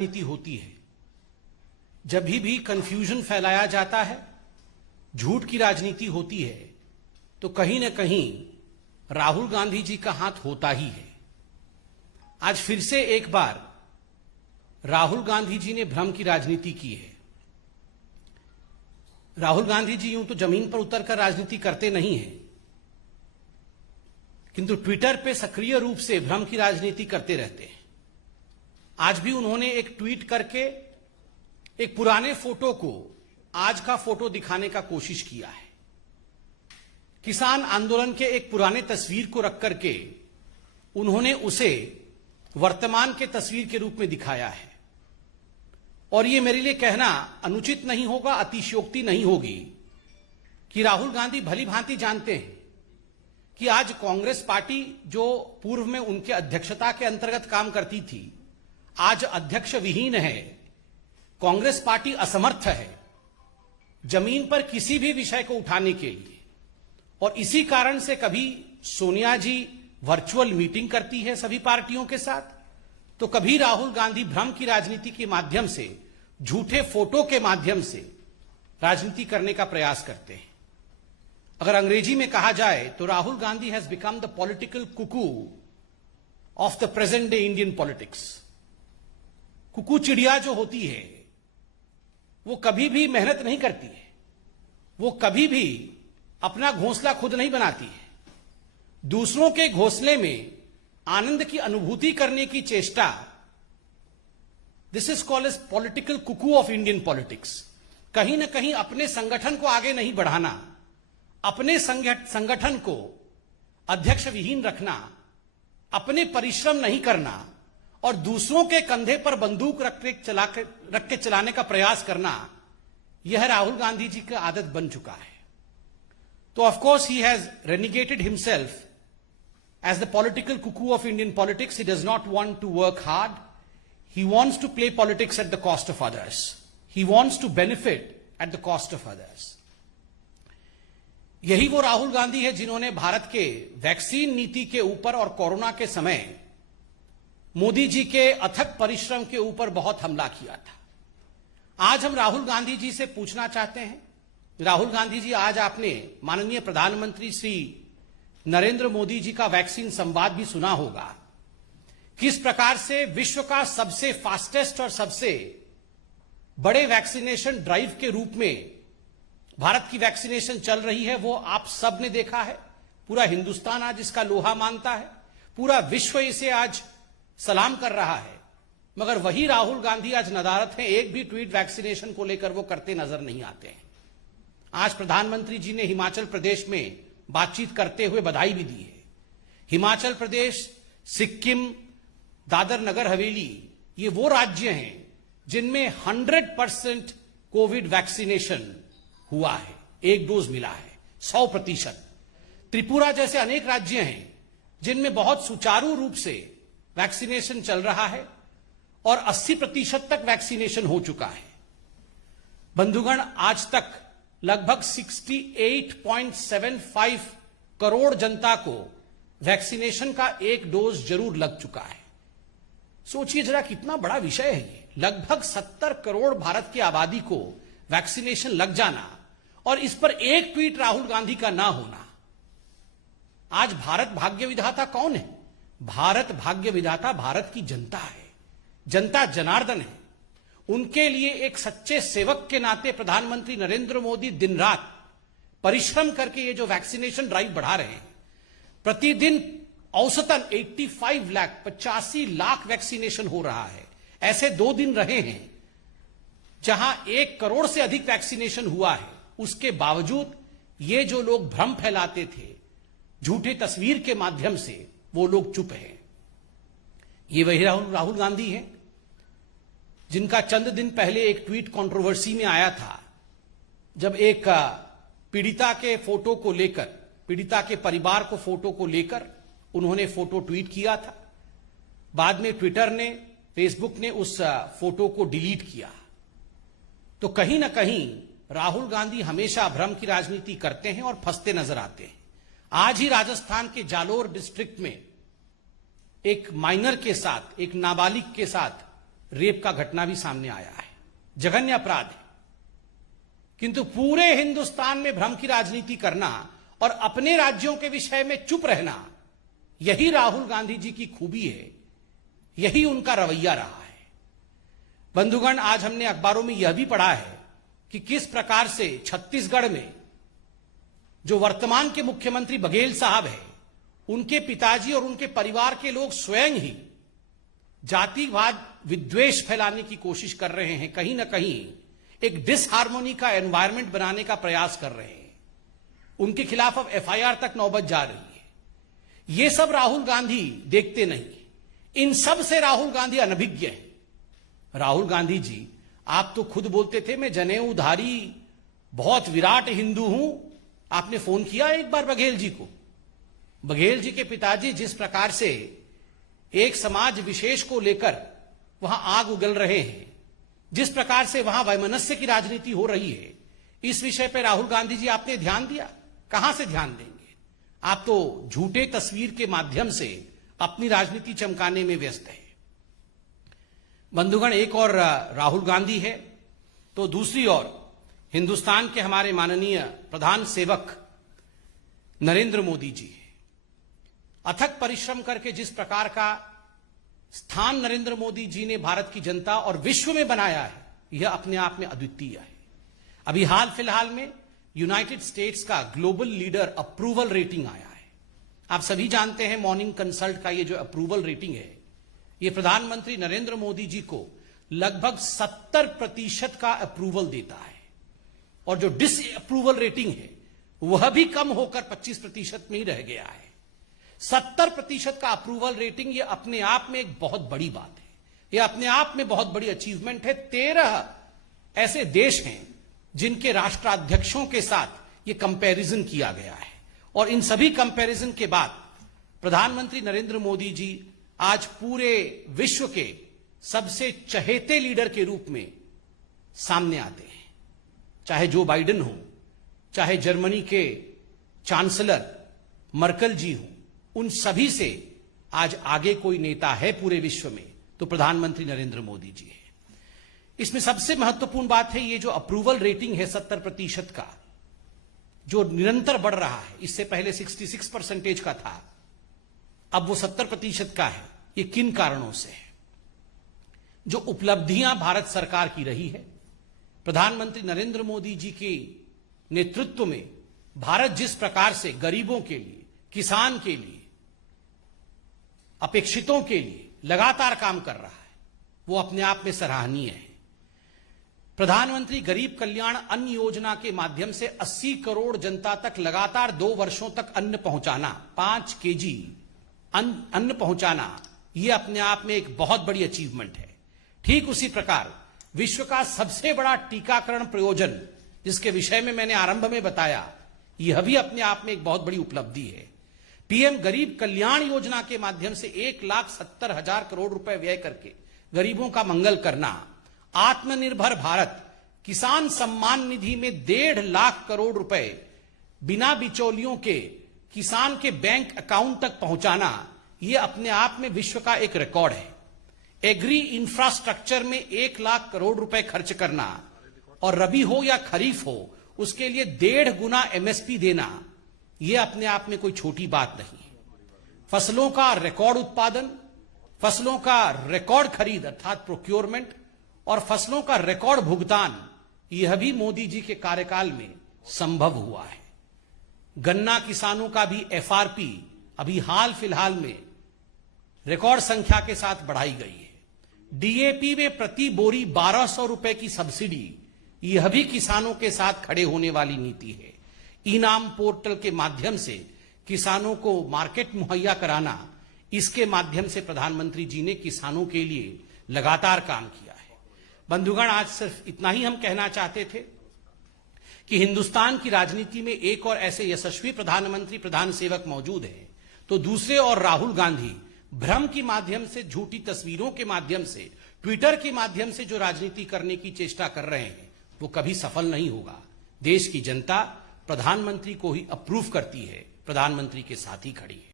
राजनीति होती है। जब भी कंफ्यूजन फैलाया जाता है, झूठ की राजनीति होती है, तो कहीं ना कहीं राहुल गांधी जी का हाथ होता ही है। आज फिर से एक बार राहुल गांधी जी ने भ्रम की राजनीति की है। राहुल गांधी जी यूं तो जमीन पर उतरकर राजनीति करते नहीं हैं, किंतु ट्विटर पे सक्रिय रूप से भ्रम की राजनीति करते रहते हैं। आज भी उन्होंने एक ट्वीट करके एक पुराने फोटो को आज का फोटो दिखाने का कोशिश किया है। किसान आंदोलन के एक पुराने तस्वीर को रख करके उन्होंने उसे वर्तमान के तस्वीर के रूप में दिखाया है। और यह मेरे लिए कहना अनुचित नहीं होगा, अतिशयोक्ति नहीं होगी कि राहुल गांधी भली भांति जानते हैं कि आज कांग्रेस पार्टी जो पूर्व में उनके अध्यक्षता के अंतर्गत काम करती थी, आज अध्यक्ष विहीन है। कांग्रेस पार्टी असमर्थ है जमीन पर किसी भी विषय को उठाने के लिए। और इसी कारण से कभी सोनिया जी वर्चुअल मीटिंग करती है सभी पार्टियों के साथ, तो कभी राहुल गांधी भ्रम की राजनीति के माध्यम से, झूठे फोटो के माध्यम से राजनीति करने का प्रयास करते हैं। अगर अंग्रेजी में कहा जाए तो Rahul Gandhi has become the political cuckoo of the present day Indian politics. Cuckoo चिड़िया जो होती है वो कभी भी मेहनत नहीं करती है, वो कभी भी अपना घोंसला खुद नहीं बनाती है। दूसरों के घोंसले में आनंद की अनुभूति करने की चेष्टा, this is called as political cuckoo of Indian politics. कहीं ना कहीं अपने संगठन को आगे नहीं बढ़ाना, अपने संगठन को अध्यक्ष विहीन रखना, अपने परिश्रम नहीं करना और दूसरों के कंधे पर बंदूक रख के चलाने का प्रयास करना, यह राहुल गांधी जी का आदत बन चुका है। तो of course he has renegaded himself as the political cuckoo of Indian politics. He does not want to work hard. He wants to play politics at the cost of others. He wants to benefit at the cost of others. यही वो राहुल गांधी है जिन्होंने भारत के vaccine नीति के ऊपर और corona के समय मोदी जी के अथक परिश्रम के ऊपर बहुत हमला किया था। आज हम राहुल गांधी जी से पूछना चाहते हैं, राहुल गांधी जी, आज आपने माननीय प्रधानमंत्री श्री नरेंद्र मोदी जी का वैक्सीन संवाद भी सुना होगा। किस प्रकार से विश्व का सबसे फास्टेस्ट और सबसे बड़े वैक्सीनेशन ड्राइव के रूप में भारत की वैक्सीनेशन चल रही है, वो आप सब ने देखा है। पूरा हिंदुस्तान आज इसका लोहा मानता है, पूरा विश्व इसे आज सलाम कर रहा है। मगर वही राहुल गांधी आज नदारत हैं, एक भी ट्वीट वैक्सीनेशन को लेकर वो करते नजर नहीं आते हैं। आज प्रधानमंत्री जी ने हिमाचल प्रदेश में बातचीत करते हुए बधाई भी दी है। हिमाचल प्रदेश, सिक्किम, दादर नगर हवेली, ये वो राज्य हैं जिनमें 100% कोविड वैक्सीनेशन हुआ है, एक डोज मिला है, 100%। त्रिपुरा जैसे अनेक राज्य हैं जिनमें बहुत सुचारू रूप से वैक्सीनेशन चल रहा है और 80% तक वैक्सीनेशन हो चुका है। बंधुगण, आज तक लगभग 68.75 करोड़ जनता को वैक्सीनेशन का एक डोज जरूर लग चुका है। सोचिए जरा कितना बड़ा विषय है ये। लगभग 70 करोड़ भारत की आबादी को वैक्सीनेशन लग जाना और इस पर एक ट्वीट राहुल गांधी का ना होना। आज भारत भाग्य विधाता कौन है? भारत भाग्य विधाता भारत की जनता है। जनता जनार्दन है। उनके लिए एक सच्चे सेवक के नाते प्रधानमंत्री नरेंद्र मोदी दिन रात परिश्रम करके ये जो वैक्सीनेशन ड्राइव बढ़ा रहे हैं, प्रतिदिन औसतन 85 लाख वैक्सीनेशन हो रहा है। ऐसे 2 दिन रहे हैं जहां 1 करोड़ से अधिक वैक्सीनेशन हुआ है। उसके बावजूद ये जो लोग भ्रम फैलाते थे झूठे तस्वीर के माध्यम से, वो लोग चुप हैं। ये वही राहुल गांधी हैं जिनका चंद दिन पहले एक ट्वीट कंट्रोवर्सी में आया था, जब एक पीड़िता के फोटो को लेकर, पीड़िता के परिवार को फोटो को लेकर उन्होंने फोटो ट्वीट किया था। बाद में ट्विटर ने, फेसबुक ने उस फोटो को डिलीट किया। तो कहीं ना कहीं राहुल गांधी हमेशा भ्रम की राजनीति करते हैं और फंसते नजर आते हैं। आज ही राजस्थान के जालोर डिस्ट्रिक्ट में एक माइनर के साथ, एक नाबालिग के साथ रेप का घटना भी सामने आया है, जघन्य अपराध है। किंतु पूरे हिंदुस्तान में भ्रम की राजनीति करना और अपने राज्यों के विषय में चुप रहना, यही राहुल गांधी जी की खूबी है, यही उनका रवैया रहा है। बंधुगण, आज हमने अखबारों में यह भी पढ़ा है कि किस प्रकार से छत्तीसगढ़ में जो वर्तमान के मुख्यमंत्री बघेल साहब हैं, उनके पिताजी और उनके परिवार के लोग स्वयं ही जातिवाद विद्वेष फैलाने की कोशिश कर रहे हैं, कहीं ना कहीं एक डिसहार्मोनी का एनवायरनमेंट बनाने का प्रयास कर रहे हैं। उनके खिलाफ अब एफआईआर तक नौबत जा रही है। ये सब राहुल गांधी देखते नहीं, इन सब से राहुल गांधी अनभिज्ञ है। राहुल गांधी जी, आप तो खुद बोलते थे मैं जनेऊधारी बहुत विराट हिंदू हूं। आपने फोन किया एक बार बघेल जी को? बघेल जी के पिताजी जिस प्रकार से एक समाज विशेष को लेकर वहां आग उगल रहे हैं, जिस प्रकार से वहां वैमनस्य की राजनीति हो रही है, इस विषय पर राहुल गांधी जी आपने ध्यान दिया? कहां से ध्यान देंगे? आप तो झूठे तस्वीर के माध्यम से अपनी राजनीति चमकाने में व्यस्त है। बंधुगण, एक और राहुल गांधी है तो दूसरी ओर हिंदुस्तान के हमारे माननीय प्रधान सेवक नरेंद्र मोदी जी है। अथक परिश्रम करके जिस प्रकार का स्थान नरेंद्र मोदी जी ने भारत की जनता और विश्व में बनाया है, यह अपने आप में अद्वितीय है। अभी हाल फिलहाल में यूनाइटेड स्टेट्स का ग्लोबल लीडर अप्रूवल रेटिंग आया है। आप सभी जानते हैं मॉर्निंग कंसल्ट का ये जो अप्रूवल रेटिंग है, ये प्रधानमंत्री नरेंद्र मोदी जी को लगभग 70% का अप्रूवल देता है, और जो डिसअप्रूवल रेटिंग है वह भी कम होकर 25% में ही रह गया है। 70% का अप्रूवल रेटिंग, ये अपने आप में एक बहुत बड़ी बात है, यह अपने आप में बहुत बड़ी अचीवमेंट है। 13 ऐसे देश हैं जिनके राष्ट्राध्यक्षों के साथ ये कंपैरिजन किया गया है, और इन सभी कंपैरिजन के बाद प्रधानमंत्री नरेंद्र मोदी जी आज पूरे विश्व के सबसे चहेते लीडर के रूप में सामने आते हैं। चाहे जो बाइडेन हो, चाहे जर्मनी के चांसलर मर्कल जी हो, उन सभी से आज आगे कोई नेता है पूरे विश्व में तो प्रधानमंत्री नरेंद्र मोदी जी है। इसमें सबसे महत्वपूर्ण बात है ये जो अप्रूवल रेटिंग है 70% का, जो निरंतर बढ़ रहा है। इससे पहले 66% का था, अब वो 70% का है। ये किन कारणों से है? जो उपलब्धियां भारत सरकार की रही है, प्रधानमंत्री नरेंद्र मोदी जी के नेतृत्व में भारत जिस प्रकार से गरीबों के लिए, किसान के लिए, अपेक्षितों के लिए लगातार काम कर रहा है, वो अपने आप में सराहनीय है। प्रधानमंत्री गरीब कल्याण अन्न योजना के माध्यम से 80 करोड़ जनता तक लगातार 2 वर्षों तक अन्न पहुंचाना, 5 केजी अन्न पहुंचाना, यह अपने आप में एक बहुत बड़ी अचीवमेंट है। ठीक उसी प्रकार विश्व का सबसे बड़ा टीकाकरण प्रयोजन, जिसके विषय में मैंने आरंभ में बताया, यह भी अपने आप में एक बहुत बड़ी उपलब्धि है। पीएम गरीब कल्याण योजना के माध्यम से 1,70,000 करोड़ रुपए व्यय करके गरीबों का मंगल करना, आत्मनिर्भर भारत किसान सम्मान निधि में 1.5 लाख करोड़ रुपए बिना बिचौलियों के किसान के बैंक अकाउंट तक पहुंचाना, यह अपने आप में विश्व का एक रिकॉर्ड है। एग्री इंफ्रास्ट्रक्चर में 1 लाख करोड़ रुपए खर्च करना, और रबी हो या खरीफ हो उसके लिए 1.5 गुना एमएसपी देना, यह अपने आप में कोई छोटी बात नहीं है। फसलों का रिकॉर्ड उत्पादन, फसलों का रिकॉर्ड खरीद अर्थात प्रोक्योरमेंट, और फसलों का रिकॉर्ड भुगतान, यह भी मोदी जी के कार्यकाल में संभव हुआ है। गन्ना किसानों का भी एफआरपी अभी हाल फिलहाल में रिकॉर्ड संख्या के साथ बढ़ाई गई है। डीएपी में प्रति बोरी 1200 रुपए की सब्सिडी, यह भी किसानों के साथ खड़े होने वाली नीति है। इनाम पोर्टल के माध्यम से किसानों को मार्केट मुहैया कराना, इसके माध्यम से प्रधानमंत्री जी ने किसानों के लिए लगातार काम किया है। बंधुगण, आज सिर्फ इतना ही हम कहना चाहते थे कि हिंदुस्तान की राजनीति में एक और ऐसे यशस्वी प्रधानमंत्री प्रधान सेवक मौजूद हैं, तो दूसरे और राहुल गांधी भ्रम के माध्यम से, झूठी तस्वीरों के माध्यम से, ट्विटर के माध्यम से जो राजनीति करने की चेष्टा कर रहे हैं, वो कभी सफल नहीं होगा। देश की जनता प्रधानमंत्री को ही अप्रूव करती है, प्रधानमंत्री के साथ ही खड़ी है।